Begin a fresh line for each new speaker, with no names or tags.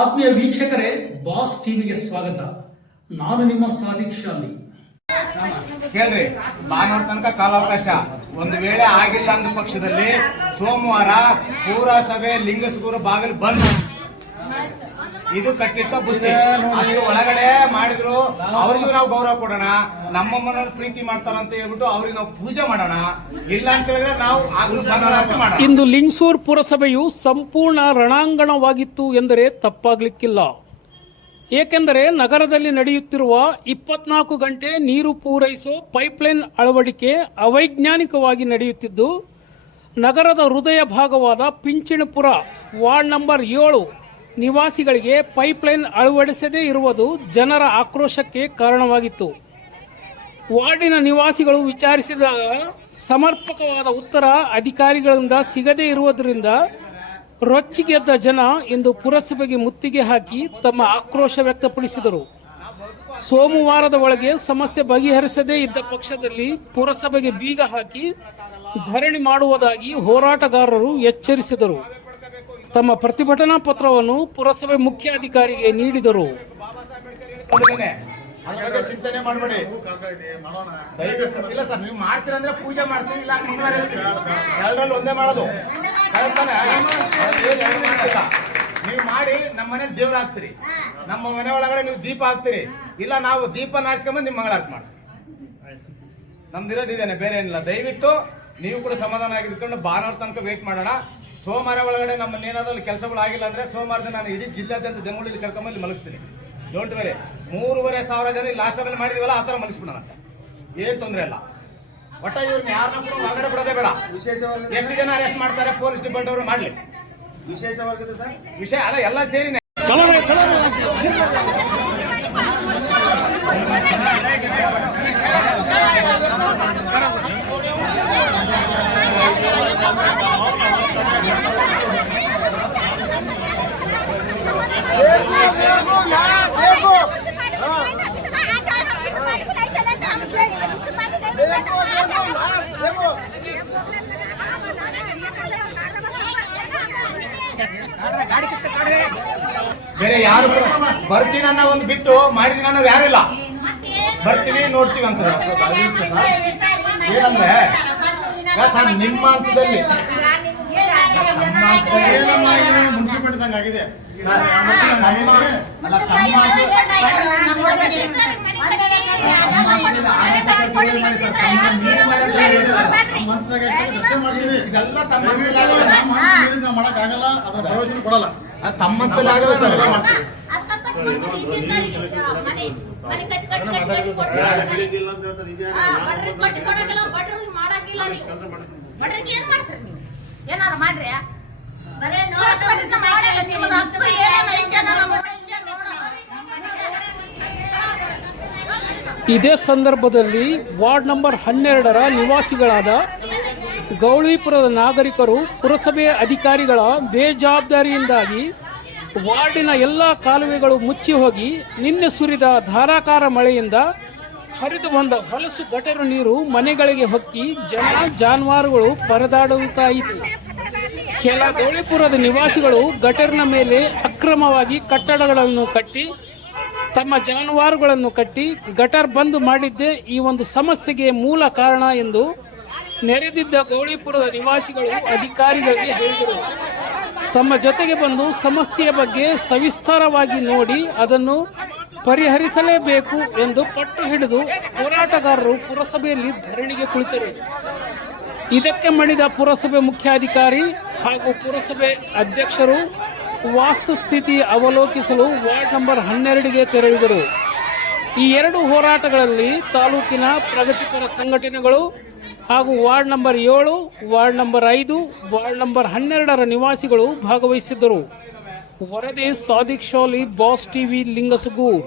ಆತ್ಮೀಯ ವೀಕ್ಷಕರೇ, ಬಾಸ್ ಟಿವಿಗೆ ಸ್ವಾಗತ. ನಾನು ನಿಮ್ಮ ಶಾಲಿ.
ಕೇಳ್ರಿ ಭಾನುವಾರ ತನಕ ಕಾಲಾವಕಾಶ. ಒಂದು ವೇಳೆ ಆಗಿಲ್ಲ ಅಂದ ಪಕ್ಷದಲ್ಲಿ ಸೋಮವಾರ ಪೂರಸಭೆ ಲಿಂಗಸಗೂರು ಬಾಗಿಲು ಬಂದ್. ಇದು ಕಟ್ಟಿಟ್ಟ ಬುದ್ಧಿ ಮಾಡಿದ್ರು ಅವ್ರಿಗೂ ನಾವು ಗೌರವ ಕೊಡೋಣ ನಮ್ಮಮ್ಮನ ಪ್ರೀತಿ ಮಾಡ್ತಾರಂತ ಹೇಳ್ಬಿಟ್ಟು ಅವ್ರಿಗೆ ನಾವು ಪೂಜೆ ಮಾಡೋಣ. ಇಲ್ಲ ಅಂತ ಹೇಳಿದ್ರೆ ನಾವು ಮಾಡೋಣ.
ಇಂದು ಲಿಂಗ್ಸೂರ್ ಪುರಸಭೆಯು ಸಂಪೂರ್ಣ ರಣಾಂಗಣವಾಗಿತ್ತು ಎಂದರೆ ತಪ್ಪಾಗ್ಲಿಕ್ಕಿಲ್ಲ. ಏಕೆಂದರೆ ನಗರದಲ್ಲಿ ನಡೆಯುತ್ತಿರುವ ಇಪ್ಪತ್ನಾಲ್ಕು ಗಂಟೆ ನೀರು ಪೂರೈಸೋ ಪೈಪ್ಲೈನ್ ಅಳವಡಿಕೆ ಅವೈಜ್ಞಾನಿಕವಾಗಿ ನಡೆಯುತ್ತಿದ್ದು, ನಗರದ ಹೃದಯ ಭಾಗವಾದ ಪಿಂಚಿಣಪುರ ವಾರ್ಡ್ ನಂಬರ್ ಏಳು ನಿವಾಸಿಗಳಿಗೆ ಪೈಪ್ಲೈನ್ ಅಳವಡಿಸದೇ ಇರುವುದು ಜನರ ಆಕ್ರೋಶಕ್ಕೆ ಕಾರಣವಾಗಿತ್ತು. ವಾರ್ಡಿನ ನಿವಾಸಿಗಳು ವಿಚಾರಿಸಿದಾಗ ಸಮರ್ಪಕವಾದ ಉತ್ತರ ಅಧಿಕಾರಿಗಳಿಂದ ಸಿಗದೇ ಇರುವುದರಿಂದ ರೊಚ್ಚಿಗೆದ್ದ ಜನ ಇಂದು ಪುರಸಭೆಗೆ ಮುತ್ತಿಗೆ ಹಾಕಿ ತಮ್ಮ ಆಕ್ರೋಶ ವ್ಯಕ್ತಪಡಿಸಿದರು. ಸೋಮವಾರದ ಒಳಗೆ ಸಮಸ್ಯೆ ಬಗೆಹರಿಸದೇ ಇದ್ದ ಪಕ್ಷದಲ್ಲಿ ಪುರಸಭೆಗೆ ಬೀಗ ಹಾಕಿ ಧರಣಿ ಮಾಡುವುದಾಗಿ ಹೋರಾಟಗಾರರು ಎಚ್ಚರಿಸಿದರು. ತಮ್ಮ ಪ್ರತಿಭಟನಾ ಪತ್ರವನ್ನು ಪುರಸಭೆ ಮುಖ್ಯಾಧಿಕಾರಿಗೆ ನೀಡಿದರು.
ಚಿಂತನೆ ಮಾಡಬೇಡಿ. ಇಲ್ಲ ಸರ್, ನೀವು ಮಾಡ್ತೀರ ಪೂಜೆ ಇಲ್ಲ ಒಂದೇ ಮಾಡೋದು. ನೀವು ಮಾಡಿ, ನಮ್ಮ ಮನೇಲಿ ದೇವ್ರ ಹಾಕ್ತೀರಿ. ನಮ್ಮ ಮನೆ ಒಳಗಡೆ ನೀವು ದೀಪ ಹಾಕ್ತೀರಿ. ಇಲ್ಲ ನಾವು ದೀಪ ನಾಶ್ಕೊಂಬಂದು ನಿಮ್ಮ ಮಂಗಳಾರತಿ ಮಾಡ್ತೀವಿ. ನಮ್ದಿರೋದಿದ್ದೇನೆ ಬೇರೆ ಏನಿಲ್ಲ. ದಯವಿಟ್ಟು ನೀವು ಕೂಡ ಸಮಾಧಾನ ಆಗಿದ್ಕೊಂಡು ಭಾನುವಾರ ತನಕ ವೇಟ್ ಮಾಡೋಣ. ಸೋಮವಾರ ಒಳಗಡೆ ನಮ್ಮ ಏನಾದ್ರೂ ಕೆಲಸಗಳು ಆಗಿಲ್ಲ ಅಂದ್ರೆ ಸೋಮವಾರದ ದಿನ ನಾನು ಇಡೀ ಜಿಲ್ಲಾದ್ಯಂತ ಜನಗಳು ಕರ್ಕೊಂಬಲ್ಲಿ ಮಲಗಿಸ್ತೀನಿ. ಡೋಂಟ್ ವೆರಿ ಮೂರುವರೆ ಸಾವಿರ ಜನ ಲಾಸ್ಟ್ ಟೈಮಲ್ಲಿ ಮಾಡಿದೀವಲ್ಲ ಆ ಥರ ಮಲಗಿಸ್ಬಿಡೋಣ ಏನು ಏನ್ ತೊಂದರೆ ಇಲ್ಲ. ಒಟ್ಟ ಇವ್ರನ್ನ ಯಾರನ್ನ ಕೂಡ ಹೊರಗಡೆ ಬಿಡೋದೇ ಬೇಡ.
ವಿಶೇಷವಾಗಿ
ಎಷ್ಟು ಜನ ಅರೆಸ್ಟ್ ಮಾಡ್ತಾರೆ ಪೊಲೀಸ್ ಡಿಪಾರ್ಟ್ಮೆಂಟ್ ಅವರು ಮಾಡ್ಲಿ.
ವಿಶೇಷ ವರ್ಗದ ಸರ್?
ವಿಷಯ ಅಲ್ಲ ಎಲ್ಲ ಸೇರಿನೇ. ಬೇರೆ ಯಾರು ಬರ್ತೀನಿ ಅನ್ನೋ ಒಂದು ಬಿಟ್ಟು ಮಾಡಿದೀನಿ ಅನ್ನೋದು ಯಾರು ಇಲ್ಲ ಬರ್ತೀವಿ ನೋಡ್ತೀವಿ ಅಂತ ಏನಂದ್ರೆ ಸರ್ ನಿಮ್ಮ ಹಂತದಲ್ಲಿ
ಮುನ್ಸಿಪಾಲ್ಟಿದಂಗ ಆಗಿದೆ
ಅಲ್ಲ ಇದೆಲ್ಲ ತಮ್ಮ ನಾವು
ಮಾಡಕ್ ಆಗಲ್ಲ. ಅದ್ರ ಭರವಸೆ ಕೊಡಲ್ಲ.
ಅದು ತಮ್ಮ ಹಂತದಲ್ಲಿ ಆಗೋದು ಸರ್. ಎಲ್ಲ ಮಾಡ್ತೀವಿ.
ಏನಾರ ಮಾಡ್ರಿ ಬರೇ ನೋಡ್ರಿ ಮಾಡಲ್ಲ ನಿಮ್ಮದು ಹಕ್ಕು ಏನೇನು ಐತೆ ಅನ್ನೋದು ನೋಡು.
ಇದೇ ಸಂದರ್ಭದಲ್ಲಿ ವಾರ್ಡ್ ನಂಬರ್ ಹನ್ನೆರಡರ ನಿವಾಸಿಗಳಾದ ಗೌಳಿಪುರದ ನಾಗರಿಕರು ಪುರಸಭೆಯ ಅಧಿಕಾರಿಗಳ ಬೇಜವಾಬ್ದಾರಿಯಿಂದಾಗಿ ವಾರ್ಡಿನ ಎಲ್ಲ ಕಾಲುವೆಗಳು ಮುಚ್ಚಿ ಹೋಗಿ ನಿನ್ನೆ ಸುರಿದ ಧಾರಾಕಾರ ಮಳೆಯಿಂದ ಹರಿದು ಬಂದ ಹೊಲಸು ಗಟರು ನೀರು ಮನೆಗಳಿಗೆ ಹೊಕ್ಕಿ ಜನ ಜಾನುವಾರುಗಳು ಪರದಾಡುವಂತಾಯಿತು. ಕೆಲ ಗೌಳಿಪುರದ ನಿವಾಸಿಗಳು ಗಟರ್ನ ಮೇಲೆ ಅಕ್ರಮವಾಗಿ ಕಟ್ಟಡಗಳನ್ನು ಕಟ್ಟಿ ತಮ್ಮ ಜಾನುವಾರುಗಳನ್ನು ಕಟ್ಟಿ ಗಟರ್ ಬಂದ್ ಮಾಡಿದ್ದೇ ಈ ಒಂದು ಸಮಸ್ಯೆಗೆ ಮೂಲ ಕಾರಣ ಎಂದು ನೆರೆದಿದ್ದ ಗೌಳಿಪುರದ ನಿವಾಸಿಗಳು ಅಧಿಕಾರಿಗಳಿಗೆ ಹೇಳಿದರು. ತಮ್ಮ ಜೊತೆಗೆ ಬಂದು ಸಮಸ್ಯೆಯ ಬಗ್ಗೆ ಸವಿಸ್ತಾರವಾಗಿ ನೋಡಿ ಅದನ್ನು ಪರಿಹರಿಸಲೇಬೇಕು ಎಂದು ಪಟ್ಟು ಹಿಡಿದು ಹೋರಾಟಗಾರರು ಪುರಸಭೆಯಲ್ಲಿ ಧರಣಿಗೆ ಕುಳಿತರು. ಇದಕ್ಕೆ ಮಣಿದ ಪುರಸಭೆ ಮುಖ್ಯಾಧಿಕಾರಿ ಹಾಗೂ ಪುರಸಭೆ ಅಧ್ಯಕ್ಷರು ವಾಸ್ತುಸ್ಥಿತಿ ಅವಲೋಕಿಸಲು ವಾರ್ಡ್ ನಂಬರ್ ಹನ್ನೆರಡಿಗೆ ತೆರಳಿದರು. ಈ ಎರಡು ಹೋರಾಟಗಳಲ್ಲಿ ತಾಲೂಕಿನ ಪ್ರಗತಿಪರ ಸಂಘಟನೆಗಳು ಹಾಗೂ ವಾರ್ಡ್ ನಂಬರ್ ಏಳು, ವಾರ್ಡ್ ನಂಬರ್ ಐದು, ವಾರ್ಡ್ ನಂಬರ್ ಹನ್ನೆರಡರ ನಿವಾಸಿಗಳು ಭಾಗವಹಿಸಿದ್ದರು. ವರದಿ ಸಾದಿಕ್ ಶಾಲಿ, ಬಾಸ್ ಟಿವಿ ಲಿಂಗಸುಗೂರ್